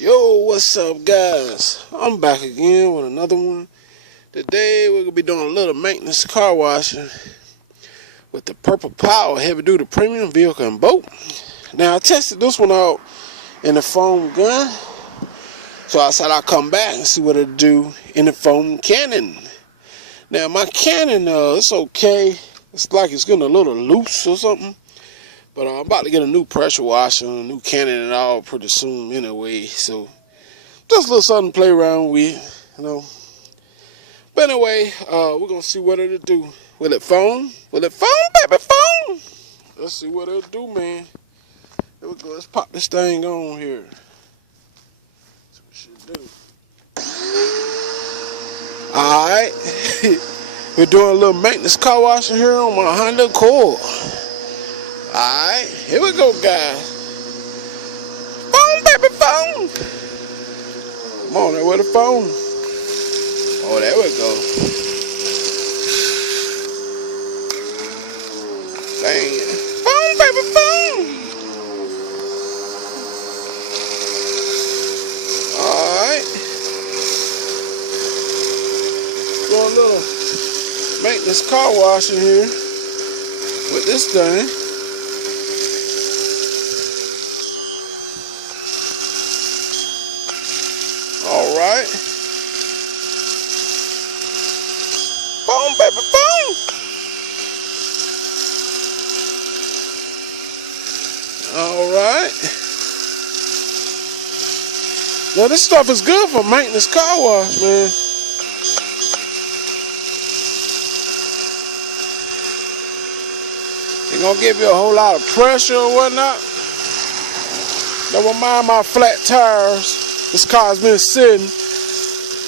Yo, what's up, guys? I'm back again with another one. Today we're gonna be doing a little maintenance car washing with the Purple Power heavy duty premium vehicle and boat. Now I tested this one out in the foam gun, so I said I'll come back and see what it'll do in the foam cannon. Now my cannon, it's okay. It's like it's getting a little loose or something. But I'm about to get a new pressure washer, a new cannon and all pretty soon anyway. So just a little something to play around with, you know. But anyway, we're going to see what it'll do. Will it foam? Will it foam, baby, foam? Let's see what it'll do, man. Here we go. Let's pop this thing on here. That's what it should do. Alright. We're doing a little maintenance car washing here on my Honda Accord. Alright, here we go, guys. Phone, baby, phone. Come on, there with the phone. Oh, there we go. Dang. Phone, baby, phone. Alright. Doing a little maintenance car washing here with this thing. Alright. Phone, baby, phone. Alright. Now this stuff is good for maintenance car wash, man. It's gonna give you a whole lot of pressure or whatnot. Never mind my flat tires. This car's been sitting.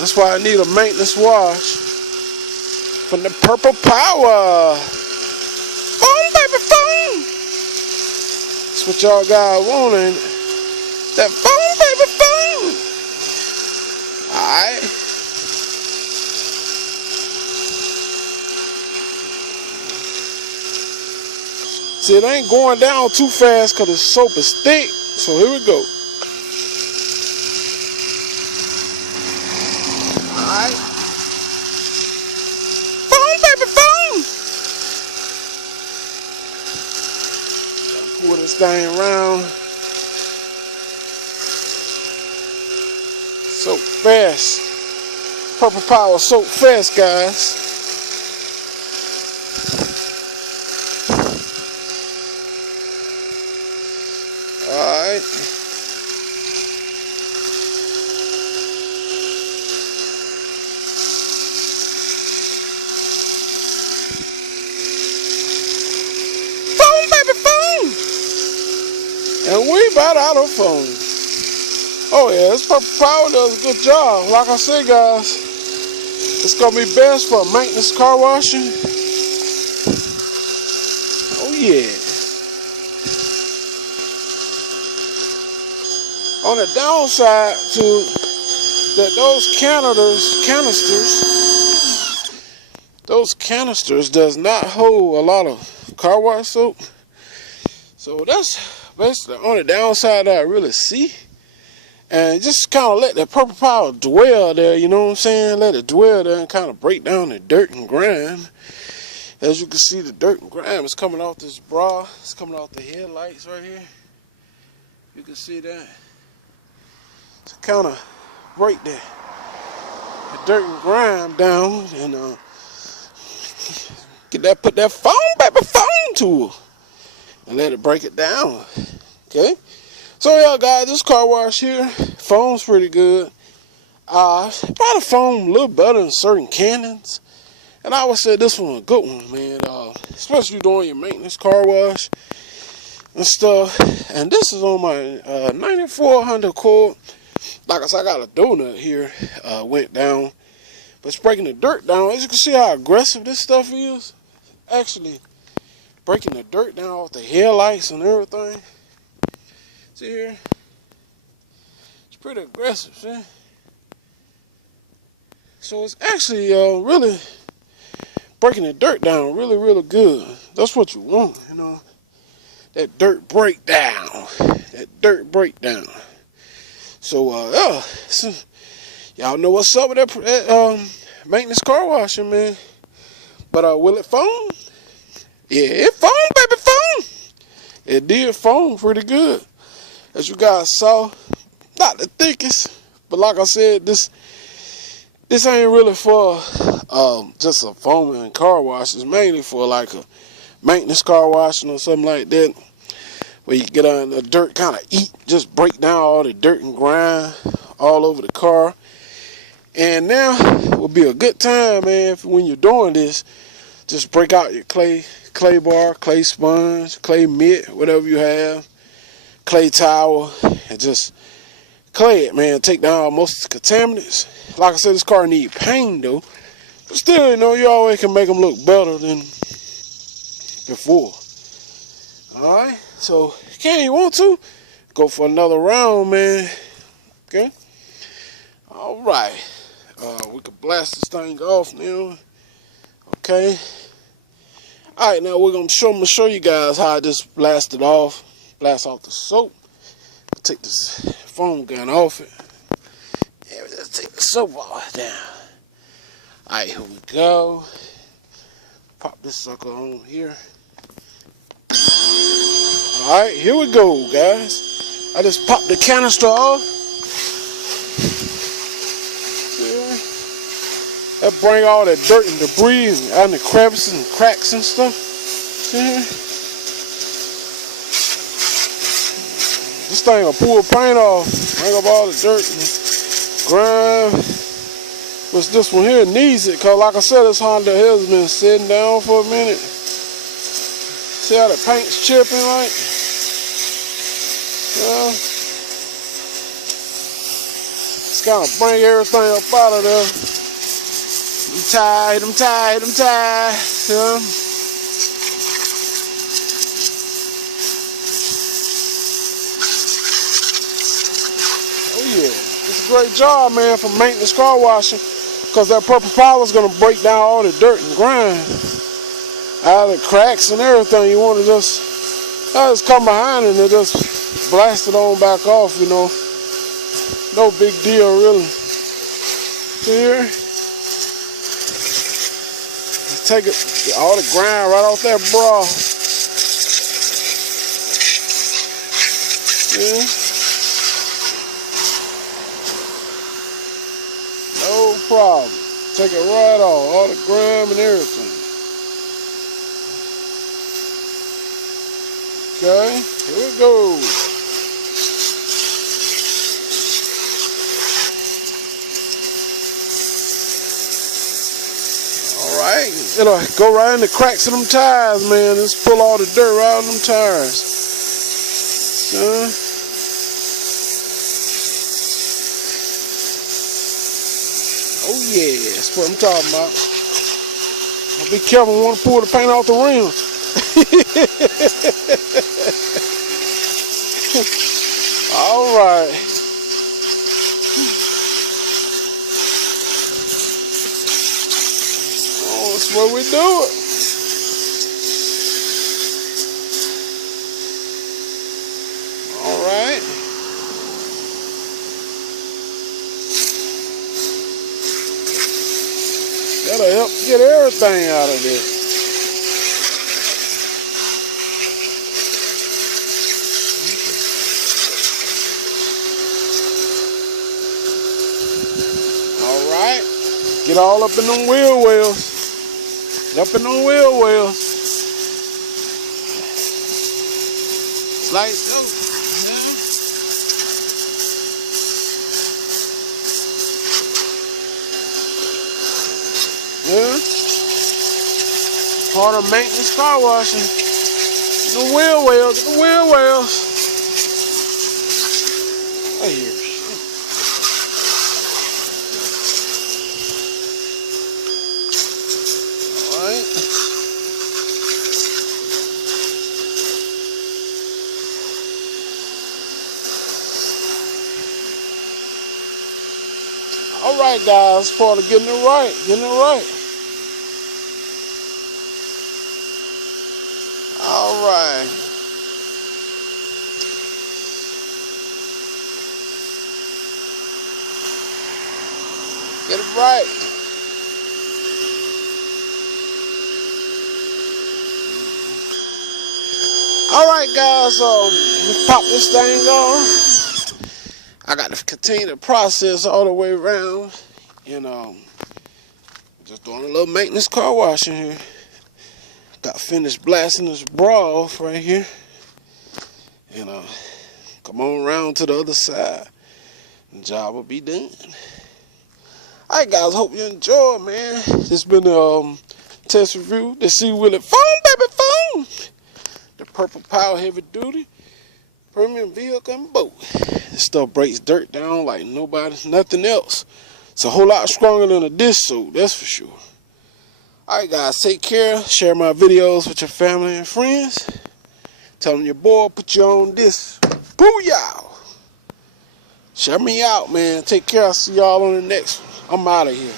That's why I need a maintenance wash from the Purple Power. Phone, baby, phone. That's what y'all guys want, ain't it? That phone, baby, phone. Alright. See, it ain't going down too fast because the soap is thick. So here we go. Alright. Phone, baby, phone. Gotta pull this thing around. Soap fast. Purple Power soap fast, guys. Alright. And we about out of phone. Oh yeah, this Purple Power does a good job. Like I said, guys, it's gonna be best for maintenance car washing. Oh yeah. On the downside to that, those canisters does not hold a lot of car wash soap. So that's basically the only downside that I really see. And just kind of let the Purple Power dwell there, you know what I'm saying? Let it dwell there and kind of break down the dirt and grime. As you can see, the dirt and grime is coming off this bra. It's coming off the headlights right here. You can see that. To kind of break the dirt and grime down and put that phone, baby, phone tool and let it break it down. Okay, so yeah, guys, this car wash here, foam's pretty good. Probably foam a little better than certain cannons, and I would say this one a good one, man. Especially doing your maintenance car wash and stuff. And this is on my 94 Honda Accord. Like I said, I got a donut here, went down, but it's breaking the dirt down. As you can see how aggressive this stuff is, actually breaking the dirt down off the headlights and everything. See here? It's pretty aggressive, see? So it's actually really breaking the dirt down really, really good. That's what you want, you know. That dirt breakdown. That dirt breakdown. So so y'all know what's up with that maintenance car washing, man. But will it foam? Yeah, it foam, baby, foam. It did foam pretty good, as you guys saw. Not the thickest, but like I said, this ain't really for just a foaming car wash. It's mainly for like a maintenance car washing or something like that, where you get on the dirt, kind of just break down all the dirt and grime all over the car. And now will be a good time, man, when you're doing this. Just break out your clay bar, clay sponge, clay mitt, whatever you have, clay towel, and just clay it, man. Take down most of the contaminants. Like I said, this car need paint though, but still, you always can make them look better than before. All right, so you want to go for another round, man? Okay. All right. We can blast this thing off now. Okay. All right, now we're gonna show you guys how I just blast off the soap. Take this foam gun off it. Yeah, we just take the soap all down. All right, here we go. Pop this sucker on here. All right, here we go, guys. I just popped the canister off. That bring all that dirt and debris and the crevices and cracks and stuff. See? This thing will pull paint off, bring up all the dirt and grime. But this one here needs it, cause like I said, this Honda has been sitting down for a minute. See how the paint's chipping, like? It's kind of bring everything up out of there. I'm tired. Oh yeah, it's a great job, man, for maintenance car washing, because that Purple Power is gonna break down all the dirt and grime out of the cracks and everything. You want to just come behind and just blast it on back off, No big deal, really. Here. Take all the grime right off that bra. Yeah. No problem. Take it right off, all the grime and everything. Okay, here we go. It'll go right in the cracks of them tires, man. Just pull all the dirt right out of them tires. Oh yeah, that's what I'm talking about. Now be careful, I want to pull the paint off the rims. All right. That's what we do it. All right. That'll help get everything out of there. All right. Get all up in them wheel wells. Up in the wheel wells. Slide it through. Yeah. Part of maintenance car washing. The wheel wells. The wheel wells. Right here. All right, guys, part of getting it right, All right. Get it right. Alright guys, let's pop this thing on. I got to continue the process all the way around. And just doing a little maintenance car washing here. Got finished blasting this bra off right here. And come on around to the other side. The job will be done. Alright guys, hope you enjoy, man. This been a test review. The C-Wheeler phone, baby phone. The Purple Power Heavy Duty Premium Vehicle and Boat. This stuff breaks dirt down like nothing else. It's a whole lot stronger than a disc soap, that's for sure. Alright guys, take care. Share my videos with your family and friends. Tell them your boy put you on this. Booyah! Share me out, man. Take care. I'll see y'all on the next one. I'm out of here.